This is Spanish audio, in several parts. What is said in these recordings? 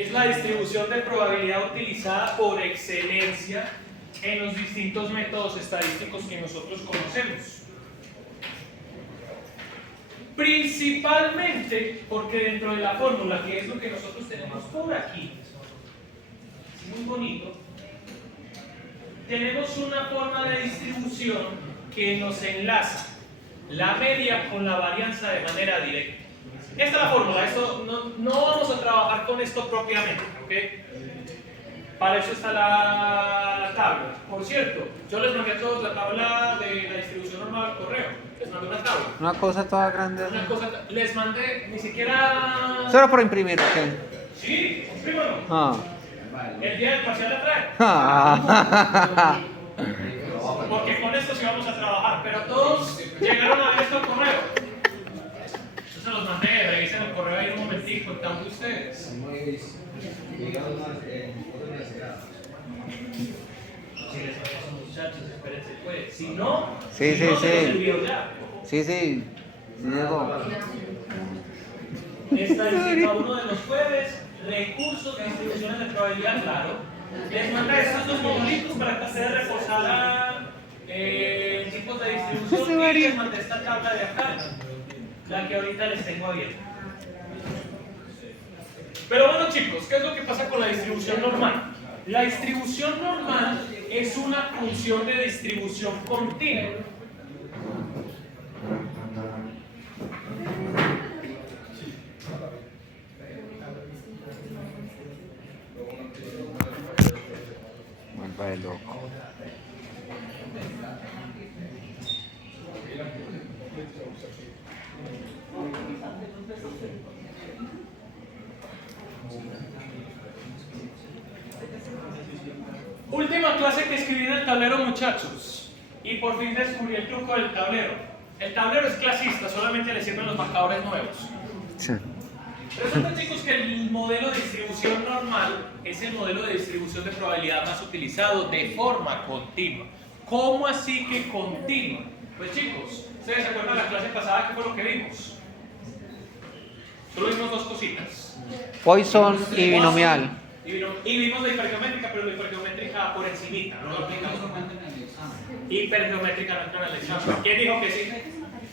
es la distribución de probabilidad utilizada por excelencia en los distintos métodos estadísticos que nosotros conocemos. Principalmente porque dentro de la fórmula, que es lo que nosotros tenemos por aquí, muy bonito, tenemos una forma de distribución que nos enlaza la media con la varianza de manera directa. Esta es la fórmula, esto no vamos a trabajar con esto propiamente, ¿ok? Para eso está la tabla. Por cierto, yo les mandé a todos la tabla de la distribución normal al correo. Les mandé una tabla. Una cosa toda grande. Una cosa, les mandé, ni siquiera... ¿Solo por imprimir o qué? Sí, imprímalo. Ah. El día del parcial la trae. Ah. Porque con esto sí vamos a trabajar, pero todos llegaron a ver esto al correo. Yo se los mandé, revisen el correo ahí un momentico, están ustedes. Si les pasa, muchachos, espérense pues. Si no, Sí, si no, sí, se los sí. envío ya. Sí, sí. Llegó. Estadística uno de los jueves, recursos, distribuciones de probabilidad, claro. Les mandé estos dos modulitos para que ustedes reforzaran tipos de distribución y les mandé esta tabla de acá, la que ahorita les tengo abierta. Pero bueno chicos, ¿qué es lo que pasa con la distribución normal? La distribución normal es una función de distribución continua. Vuelva de loco. Última clase que escribí en el tablero, muchachos. Y por fin descubrí el truco del tablero. El tablero es clasista, solamente le sirven los marcadores nuevos. Sí. Resulta, chicos, que el modelo de distribución normal es el modelo de distribución de probabilidad más utilizado de forma continua. ¿Cómo así que continua? Pues chicos, ¿ustedes se acuerdan de la clase pasada qué fue lo que vimos? Solo vimos dos cositas. Poisson y binomial. Y vimos la hipergeométrica, pero la hipergeométrica por encimita, no lo aplicamos. Hipergeométrica no entra en el examen. ¿Quién dijo que sí?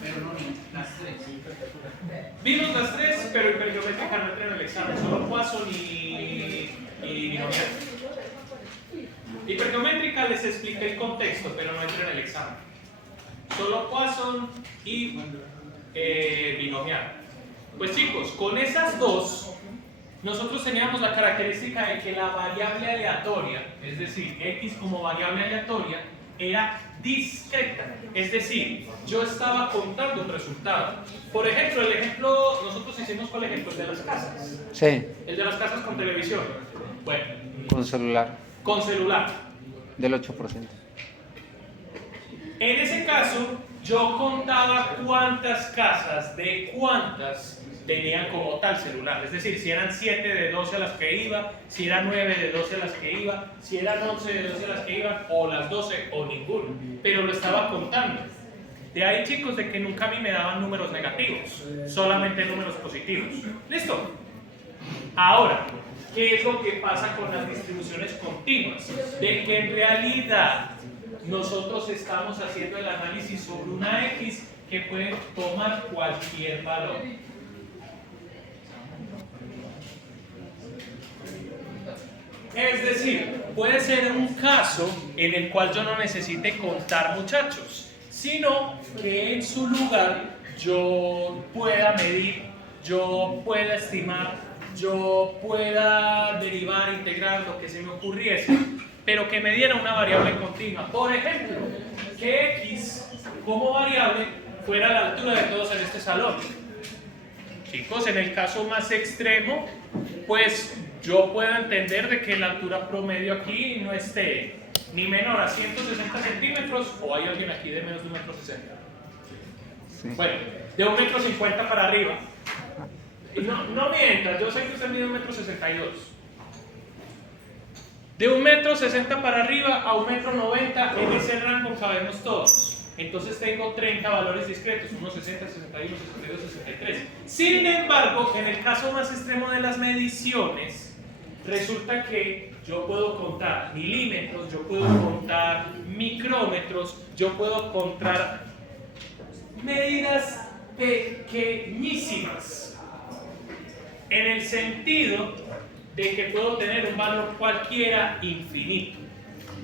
Pero no, las tres. Vimos las tres, pero hipergeométrica no entra en el examen. Solo Poisson y binomial. Hipergeométrica les expliqué el contexto, pero no entra en el examen. Solo Poisson y binomial. Pues chicos, con esas dos, nosotros teníamos la característica de que la variable aleatoria, es decir, x como variable aleatoria, era discreta. Es decir, yo estaba contando un resultado. Por ejemplo, nosotros hicimos ¿cuál ejemplo? El de las casas. Sí. El de las casas con televisión. Bueno, Con celular. con celular. Del 8%. En ese caso, yo contaba cuántas casas de cuántas tenían como tal celular. Es decir, si eran 7 de 12 a las que iba, si eran 9 de 12 a las que iba, si eran 11 de 12 a las que iban, o las 12 o ninguno. Pero lo estaba contando. De ahí, chicos, de que nunca a mí me daban números negativos, solamente números positivos. ¿Listo? Ahora, ¿qué es lo que pasa con las distribuciones continuas? De que en realidad nosotros estamos haciendo el análisis sobre una X que puede tomar cualquier valor. Es decir, puede ser un caso en el cual yo no necesite contar muchachos, sino que en su lugar yo pueda medir, yo pueda estimar, yo pueda derivar, integrar lo que se me ocurriese, pero que me diera una variable continua. Por ejemplo, que x como variable fuera la altura de todos en este salón. Chicos, en el caso más extremo, pues yo puedo entender de que la altura promedio aquí no esté ni menor a 160 centímetros o hay alguien aquí de menos de 1,60 m. Sí. Bueno, de 1,50 m para arriba. Y no mientas, yo sé que usted mide 1,62 m. De 1,60 m para arriba a 1,90 m, en ese rango cabemos todos. Entonces tengo 30 valores discretos, unos 60, 61, 62, 63. Sin embargo, en el caso más extremo de las mediciones, resulta que yo puedo contar milímetros, yo puedo contar micrómetros, yo puedo contar medidas pequeñísimas, en el sentido de que puedo tener un valor cualquiera infinito.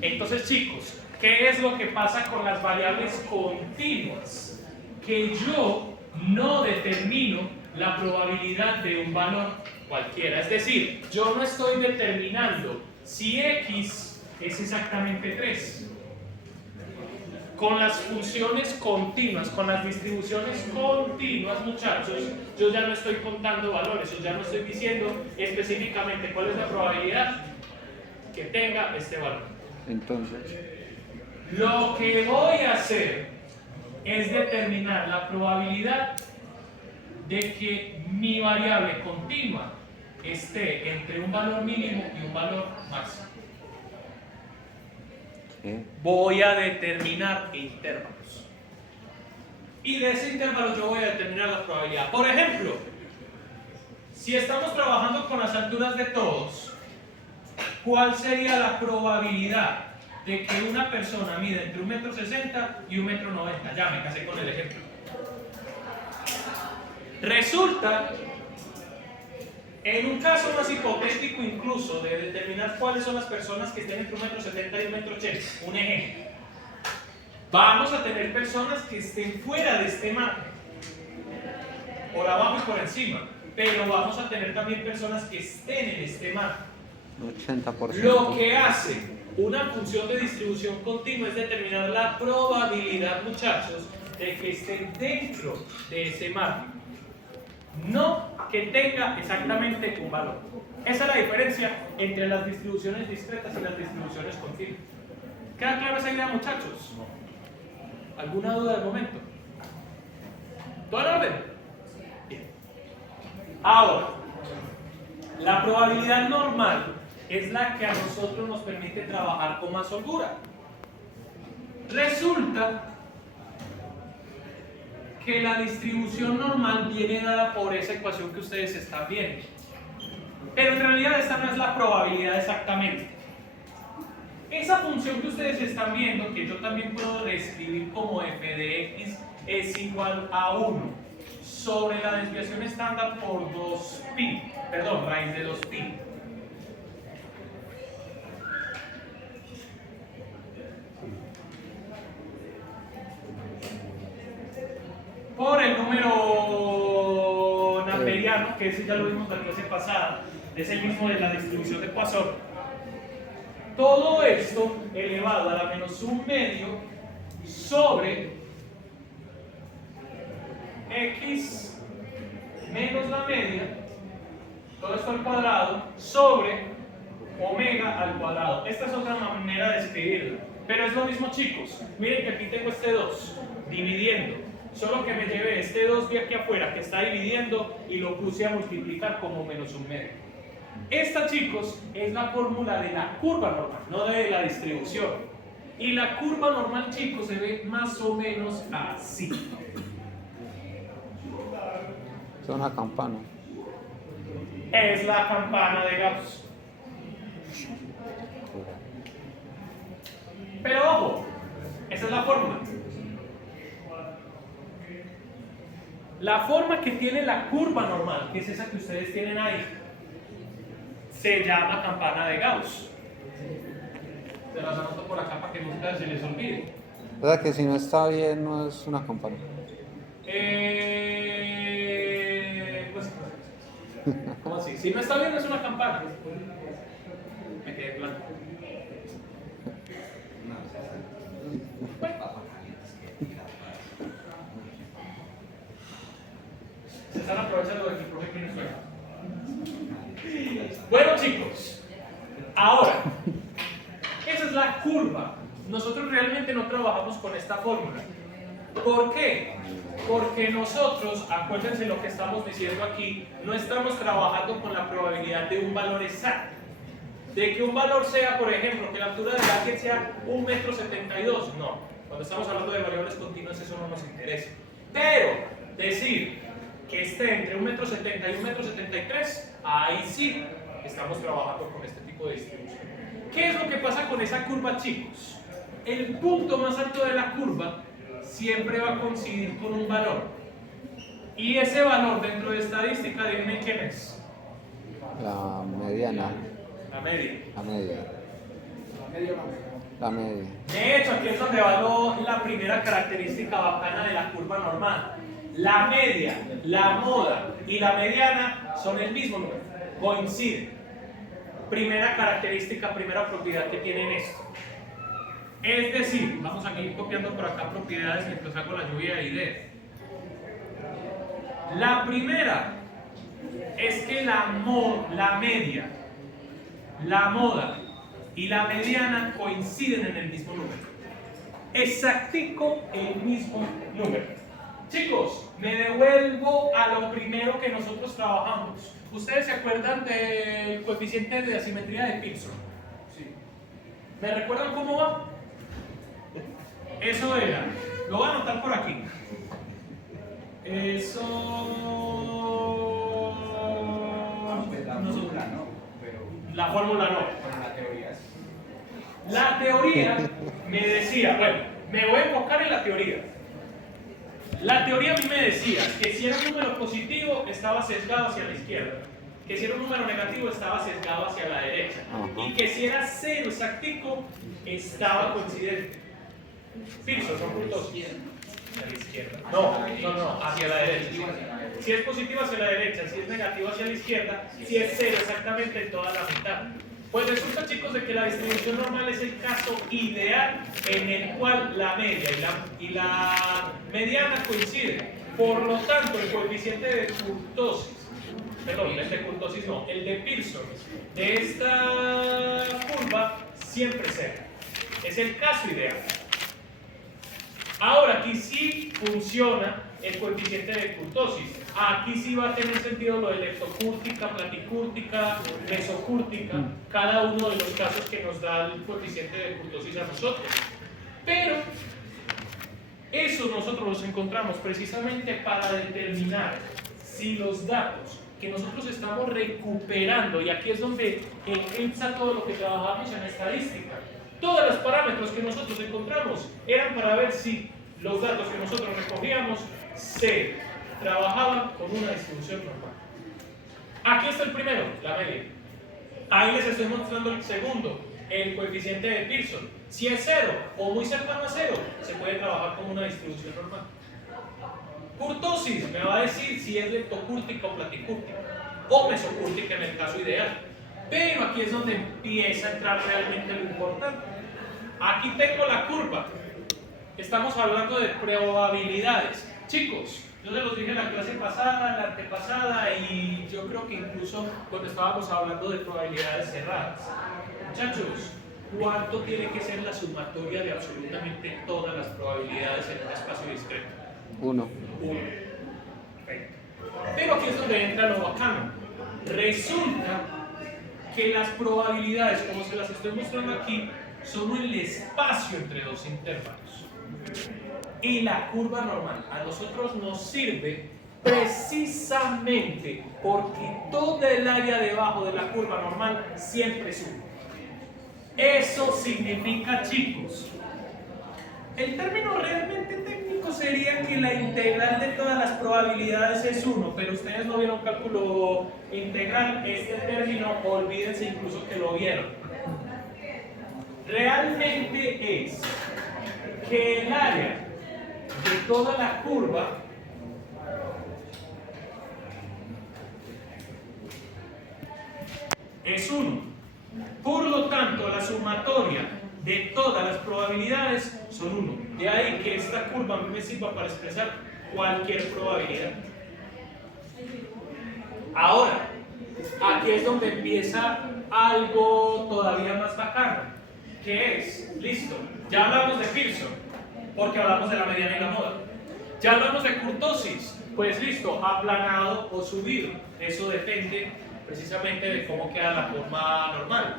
Entonces, chicos, ¿qué es lo que pasa con las variables continuas? Que yo no determino la probabilidad de un valor cualquiera. Es decir, yo no estoy determinando si x es exactamente 3. Con las funciones continuas, con las distribuciones continuas, muchachos, yo ya no estoy contando valores, yo ya no estoy diciendo específicamente cuál es la probabilidad que tenga este valor. Entonces, Lo que voy a hacer es determinar la probabilidad de que mi variable continua esté entre un valor mínimo y un valor máximo. ¿qué? Voy a determinar intervalos. Y de ese intervalo yo voy a determinar la probabilidad. Por ejemplo, si estamos trabajando con las alturas de todos, ¿cuál sería la probabilidad de que una persona mida entre 1,60 m y 1,90 m? Ya me casé con el ejemplo. Resulta, en un caso más hipotético incluso, de determinar cuáles son las personas que estén entre 1,70 m y 1,80 m, un ejemplo. Vamos a tener personas que estén fuera de este margen, por abajo y por encima, pero vamos a tener también personas que estén en este margen. 80%. Lo que hace una función de distribución continua es determinar la probabilidad, muchachos, de que estén dentro de ese margen. No que tenga exactamente un valor. Esa es la diferencia entre las distribuciones discretas y las distribuciones continuas. ¿Queda clara esa idea, muchachos? ¿Alguna duda del momento? ¿Todo en orden? Bien. Ahora, la probabilidad normal es la que a nosotros nos permite trabajar con más holgura. Resulta que la distribución normal viene dada por esa ecuación que ustedes están viendo. Pero en realidad esta no es la probabilidad exactamente. Esa función que ustedes están viendo, que yo también puedo reescribir como f de x, es igual a 1 sobre la desviación estándar por 2pi, perdón, raíz de 2pi. Por el número namperiano, que ese ya lo vimos la clase pasada, es el mismo de la distribución de Poisson. Todo esto elevado a la menos un medio sobre x menos la media, todo esto al cuadrado, sobre omega al cuadrado. Esta es otra manera de escribirlo, pero es lo mismo, chicos. Miren que aquí tengo este 2 dividiendo, solo que me llevé este 2 de aquí afuera que está dividiendo y lo puse a multiplicar como menos un medio. Esta, chicos, es la fórmula de la curva normal, no de la distribución. Y la curva normal, chicos, se ve más o menos así. Es una campana. Es la campana de Gauss. Pero ojo, esa es la fórmula. La forma que tiene la curva normal, que es esa que ustedes tienen ahí, se llama campana de Gauss. Se las anoto por acá para que nunca se les olvide. O sea que si no está bien, no es una campana. Pues, ¿cómo así? Si no está bien, no es una campana. Me quedé blanco. Bueno. Se están aprovechando de que el profe tiene sueño. Bueno, chicos, ahora, esa es la curva. Nosotros realmente no trabajamos con esta fórmula. ¿Por qué? Porque nosotros, acuérdense lo que estamos diciendo aquí, no estamos trabajando con la probabilidad de un valor exacto. De que un valor sea, por ejemplo, que la altura del ángel sea 1,72 m. No, cuando estamos hablando de variables continuas eso no nos interesa. Pero, decir que esté entre 1,70 m y 1,73 m, ahí sí. estamos trabajando con este tipo de distribución. ¿Qué es lo que pasa con esa curva, chicos? El punto más alto de la curva siempre va a coincidir con un valor. Y ese valor dentro de estadística, adivinen quién es. La mediana. La media. La media. La media. De hecho, aquí es donde va la primera característica bacana de la curva normal. La media, la moda y la mediana son el mismo número, coinciden. Primera característica, primera propiedad que tienen esto. Es decir, vamos a ir copiando por acá propiedades mientras hago la lluvia de ideas. La primera es que la media, la moda y la mediana coinciden en el mismo número. Exactico el mismo número. Chicos, me devuelvo a lo primero que nosotros trabajamos. ¿Ustedes se acuerdan del coeficiente de asimetría de Pearson? Sí. ¿Me recuerdan cómo va? Eso era, lo voy a anotar por aquí. Eso... La fórmula no. La teoría me decía, bueno, me voy a enfocar en la teoría. La teoría a mí me decía que si era un número positivo estaba sesgado hacia la izquierda, que si era un número negativo estaba sesgado hacia la derecha, y que si era cero exactico estaba coincidente. Pearson, son puntos. Hacia la izquierda. No, hacia la derecha. Si es positivo hacia la derecha, si es negativo hacia la izquierda, si es cero exactamente en toda la mitad. Pues resulta, chicos, de que la distribución normal es el caso ideal en el cual la media y la mediana coinciden. Por lo tanto, el coeficiente de kurtosis, perdón, el de kurtosis no, el de Pearson de esta curva siempre será. Es el caso ideal. Ahora, aquí sí funciona el coeficiente de kurtosis. Aquí sí va a tener sentido lo de leptocúrtica, platicúrtica, mesocúrtica, cada uno de los casos que nos da el coeficiente de kurtosis a nosotros. Pero eso nosotros los encontramos precisamente para determinar si los datos que nosotros estamos recuperando, y aquí es donde entra todo lo que trabajamos en estadística, todos los parámetros que nosotros encontramos eran para ver si los datos que nosotros recogíamos se trabajaban con una distribución normal. Aquí está el primero, la media. Ahí les estoy mostrando el segundo, el coeficiente de Pearson. Si es cero o muy cercano a cero, se puede trabajar con una distribución normal. Kurtosis me va a decir si es leptocúrtica o platicúrtica, o mesocúrtica en el caso ideal. Pero aquí es donde empieza a entrar realmente lo importante. Aquí tengo la curva. Estamos hablando de probabilidades. Chicos, yo se los dije en la clase pasada, la antepasada, y yo creo que incluso cuando estábamos hablando de probabilidades cerradas. Muchachos, ¿cuánto tiene que ser la sumatoria de absolutamente todas las probabilidades en un espacio discreto? 1. 1. Perfecto. Pero aquí es donde entra lo bacano. Resulta que las probabilidades, como se las estoy mostrando aquí, son el espacio entre dos intervalos. Y la curva normal a nosotros nos sirve precisamente porque toda el área debajo de la curva normal siempre sube. Eso significa, chicos, el término realmente técnico sería que la integral de todas las probabilidades es 1, pero ustedes no vieron cálculo integral. Este término, olvídense incluso que lo vieron. Realmente es que el área de toda la curva es 1. Por lo tanto, la sumatoria de todas las probabilidades son 1. De ahí que esta curva a mí me sirva para expresar cualquier probabilidad. Ahora, aquí es donde empieza algo todavía más bacano, que es, listo, ya hablamos de Pearson, porque hablamos de la mediana y la moda. Ya hablamos de kurtosis, pues listo, aplanado o subido. Eso depende precisamente de cómo queda la forma normal.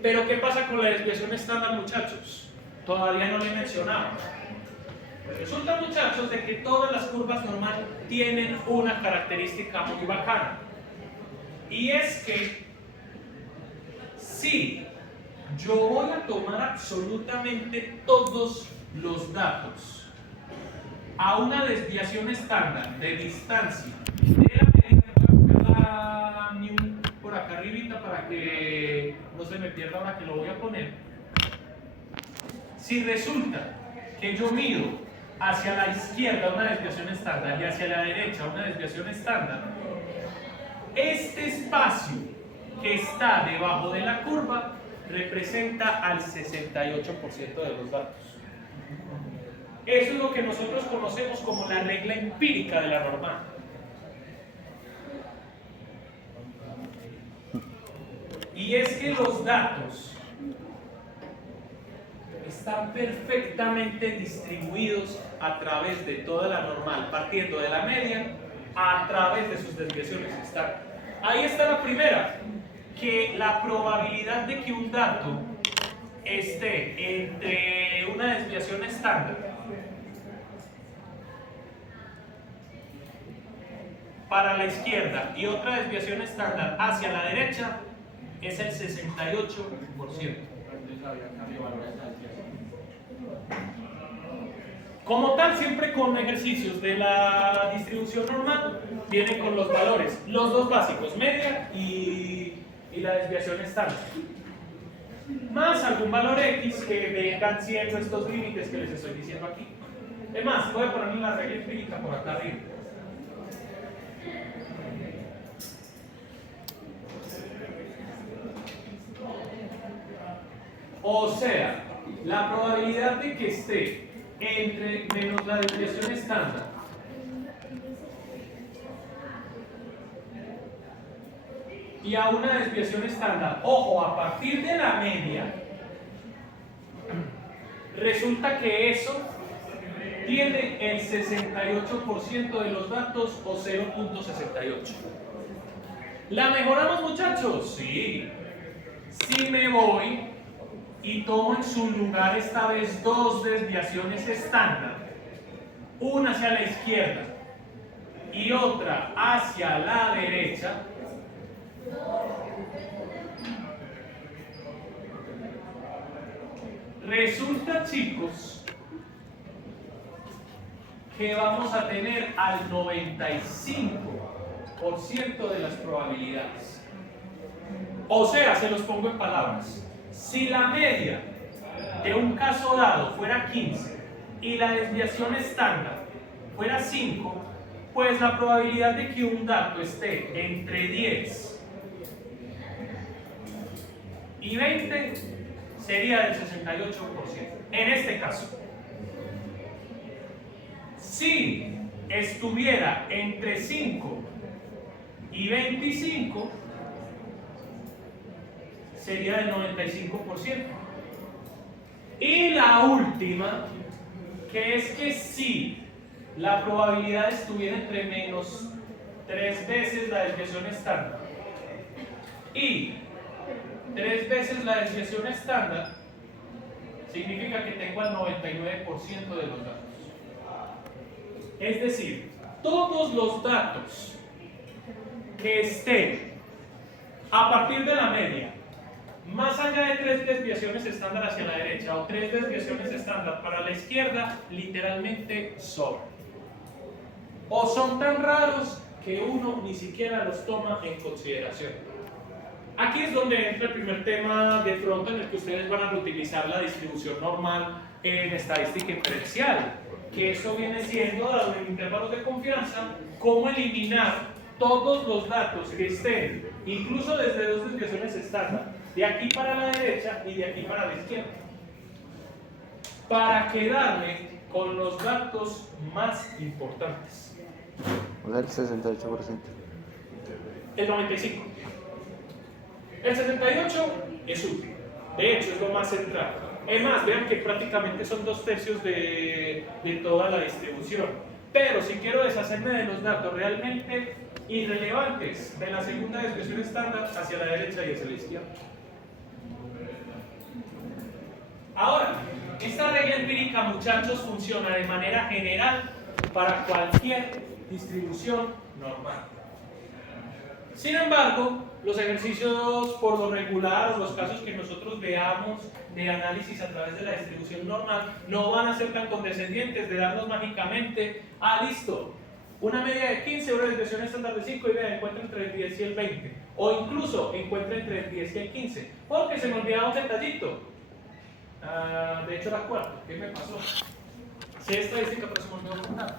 Pero ¿qué pasa con la desviación estándar, muchachos? Todavía no le he mencionado. Resulta, muchachos, de que todas las curvas normales tienen una característica muy bacana. Y es que si yo voy a tomar absolutamente todos los datos a una desviación estándar de distancia de la medida, voy a poner la mu por acá arribita para que no se me pierda ahora que lo voy a poner. Si resulta que yo mido hacia la izquierda una desviación estándar y hacia la derecha una desviación estándar, este espacio que está debajo de la curva representa al 68% de los datos. Eso es lo que nosotros conocemos como la regla empírica de la normal. Y es que los datos están perfectamente distribuidos a través de toda la normal, partiendo de la media a través de sus desviaciones estándar. Ahí está la primera, que la probabilidad de que un dato esté entre una desviación estándar para la izquierda y otra desviación estándar hacia la derecha es el 68%. Como tal, siempre con ejercicios de la distribución normal, vienen con los valores, los dos básicos, media y la desviación estándar. Más algún valor X que vengan siendo estos límites que les estoy diciendo aquí. Es más, voy a poner la regla empírica por acá arriba. O sea, la probabilidad de que esté entre menos la desviación estándar y a una desviación estándar, ojo, a partir de la media, resulta que eso tiene el 68% de los datos o 0.68. ¿La mejoramos, muchachos? Sí. Si me voy y tomo en su lugar esta vez dos desviaciones estándar, una hacia la izquierda y otra hacia la derecha, resulta, chicos, que vamos a tener al 95% de las probabilidades. O sea, se los pongo en palabras. Si la media de un caso dado fuera 15 y la desviación estándar fuera 5, pues la probabilidad de que un dato esté entre 10 y 20 sería del 68%. En este caso, si estuviera entre 5 y 25, sería del 95%. Y la última, que es que si la probabilidad estuviera entre menos 3 veces la desviación estándar y 3 veces la desviación estándar, significa que tengo al 99% de los datos. Es decir, todos los datos que estén a partir de la media, más allá de 3 desviaciones estándar hacia la derecha o 3 desviaciones estándar para la izquierda, literalmente sobran. O son tan raros que uno ni siquiera los toma en consideración. Aquí es donde entra el primer tema de pronto en el que ustedes van a utilizar la distribución normal en estadística inferencial, que eso viene siendo, dado en intervalos de confianza, cómo eliminar todos los datos que estén, incluso desde 2 desviaciones estándar, de aquí para la derecha y de aquí para la izquierda, para quedarme con los datos más importantes. O sea, el 68%. El 95%. El 68% es útil, de hecho es lo más central. Es más, vean que prácticamente son 2/3 de toda la distribución. Pero si quiero deshacerme de los datos realmente irrelevantes de la segunda desviación estándar hacia la derecha y hacia la izquierda. Ahora, esta regla empírica, muchachos, funciona de manera general para cualquier distribución normal. Sin embargo, los ejercicios por lo regular, o los casos que nosotros veamos de análisis a través de la distribución normal, no van a ser tan condescendientes de darnos mágicamente, listo, una media de 15, una desviación estándar de 5 y vea, encuentra entre el 10 y el 20. O incluso encuentra entre el 10 y el 15. Porque se me olvidaba un detallito. De hecho era cuarto. ¿Qué me pasó? Sé estadística, pero se me olvidó contar.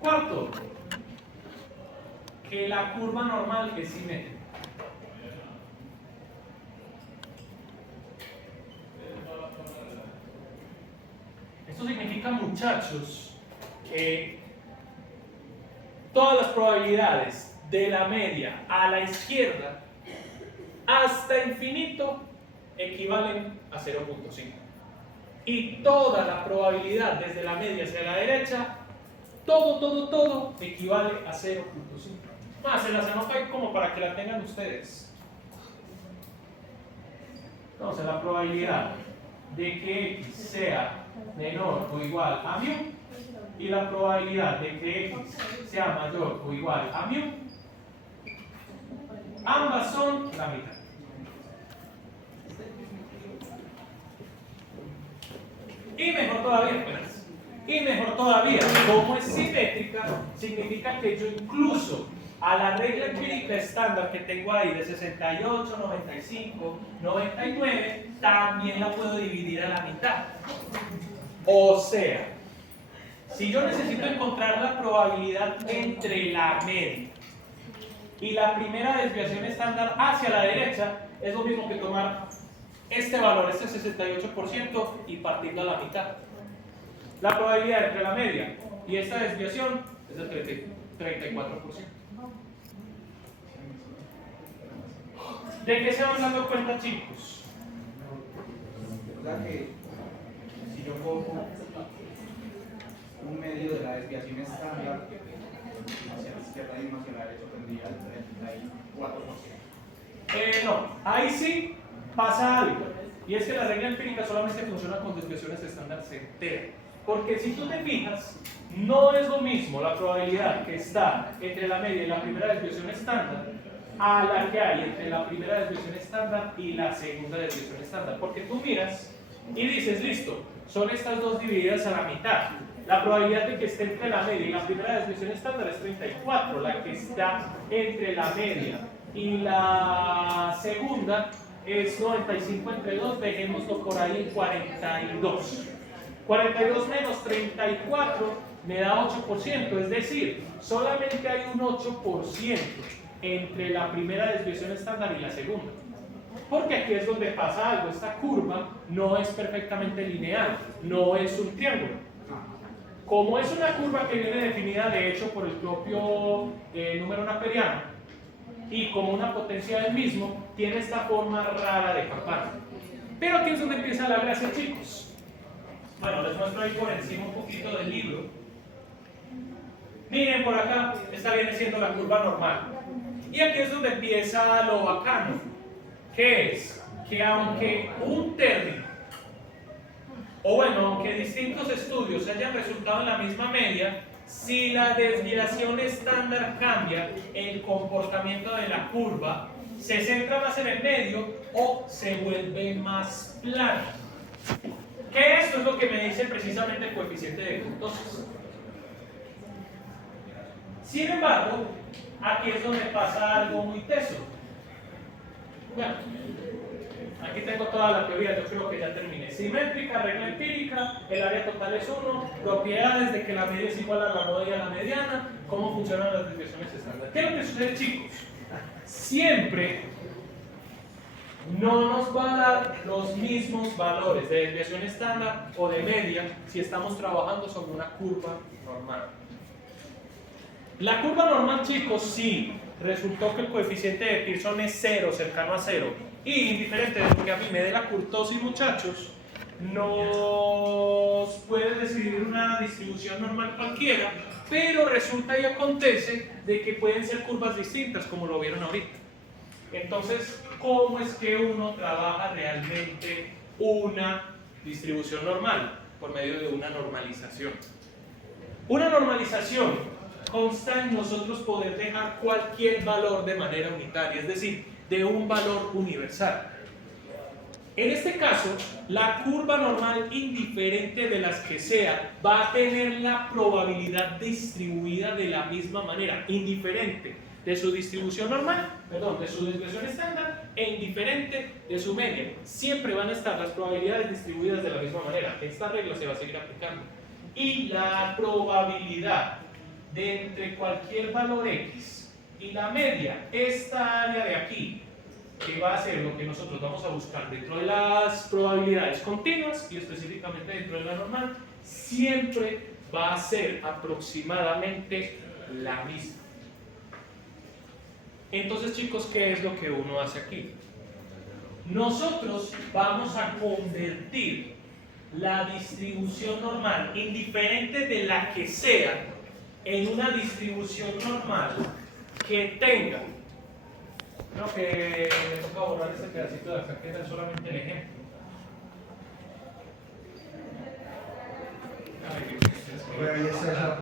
Cuarto, que la curva normal es simétrica. Esto significa, muchachos, que todas las probabilidades de la media a la izquierda hasta infinito equivalen a 0.5. Y toda la probabilidad desde la media hacia la derecha, todo equivale a 0.5. Se las anoto ahí como para que la tengan ustedes. Entonces, la probabilidad de que x sea menor o igual a mu y la probabilidad de que x sea mayor o igual a mu, ambas son la mitad. Y mejor todavía, como es simétrica, significa que yo incluso a la regla empírica estándar que tengo ahí de 68, 95, 99, también la puedo dividir a la mitad. O sea, si yo necesito encontrar la probabilidad entre la media y la primera desviación estándar hacia la derecha, es lo mismo que tomar este valor, este 68%, y partirlo a la mitad. La probabilidad entre la media y esta desviación es del 34%. ¿De qué se van dando cuenta, chicos? O sea que si yo cojo un medio de la desviación estándar hacia la izquierda y hacia la derecha, tendría el 34%. No, ahí sí pasa algo, y es que la regla empírica solamente funciona con desviaciones estándar enteras. Porque si tú te fijas, no es lo mismo la probabilidad que está entre la media y la primera desviación estándar a la que hay entre la primera desviación estándar y la segunda desviación estándar. Porque tú miras y dices, listo, son estas dos divididas a la mitad. La probabilidad de que esté entre la media y la primera desviación estándar es 34, la que está entre la media y la segunda es 95 entre 2, dejémoslo por ahí en 42. 42 menos 34 me da 8%, es decir, solamente hay un 8% entre la primera desviación estándar y la segunda. Porque aquí es donde pasa algo, esta curva no es perfectamente lineal, no es un triángulo. Como es una curva que viene definida de hecho por el propio número naperiano, y como una potencia del mismo, tiene esta forma rara de campana. Pero aquí es donde empieza la gracia, chicos. Bueno, les muestro ahí por encima un poquito del libro. Miren por acá, esta viene siendo la curva normal. Y aquí es donde empieza lo bacano, que es que aunque un término, o bueno, aunque distintos estudios hayan resultado en la misma media, si la desviación estándar cambia, el comportamiento de la curva se centra más en el medio o se vuelve más plana. Que esto es lo que me dice precisamente el coeficiente de kurtosis. Sin embargo, aquí es donde pasa algo muy teso. Bueno, aquí tengo toda la teoría, yo creo que ya terminé. Simétrica, regla empírica, el área total es 1, propiedades de que la media es igual a la moda y a la mediana, cómo funcionan las desviaciones estándar. ¿Qué es lo que sucede, chicos? Siempre no nos va a dar los mismos valores de desviación estándar o de media si estamos trabajando sobre una curva normal. La curva normal, chicos, sí resultó que el coeficiente de Pearson es 0, cercano a 0, y indiferente de lo que a mí me dé la kurtosis, muchachos, nos puede decidir una distribución normal cualquiera, pero resulta y acontece de que pueden ser curvas distintas, como lo vieron ahorita. Entonces, ¿cómo es que uno trabaja realmente una distribución normal? Por medio de una normalización. Una normalización consta en nosotros poder dejar cualquier valor de manera unitaria, es decir, de un valor universal. En este caso, la curva normal, indiferente de las que sea, va a tener la probabilidad distribuida de la misma manera, indiferente de su distribución normal, perdón, de su desviación estándar, e indiferente de su media. Siempre van a estar las probabilidades distribuidas de la misma manera. Esta regla se va a seguir aplicando. Y la probabilidad de entre cualquier valor X y la media, esta área de aquí, que va a ser lo que nosotros vamos a buscar dentro de las probabilidades continuas y específicamente dentro de la normal, siempre va a ser aproximadamente la misma. Entonces, chicos, ¿qué es lo que uno hace aquí? Nosotros vamos a convertir la distribución normal, indiferente de la que sea, en una distribución normal que tenga. Creo que me toca borrar este pedacito de acá, que era solamente el ejemplo. Ay, Dios,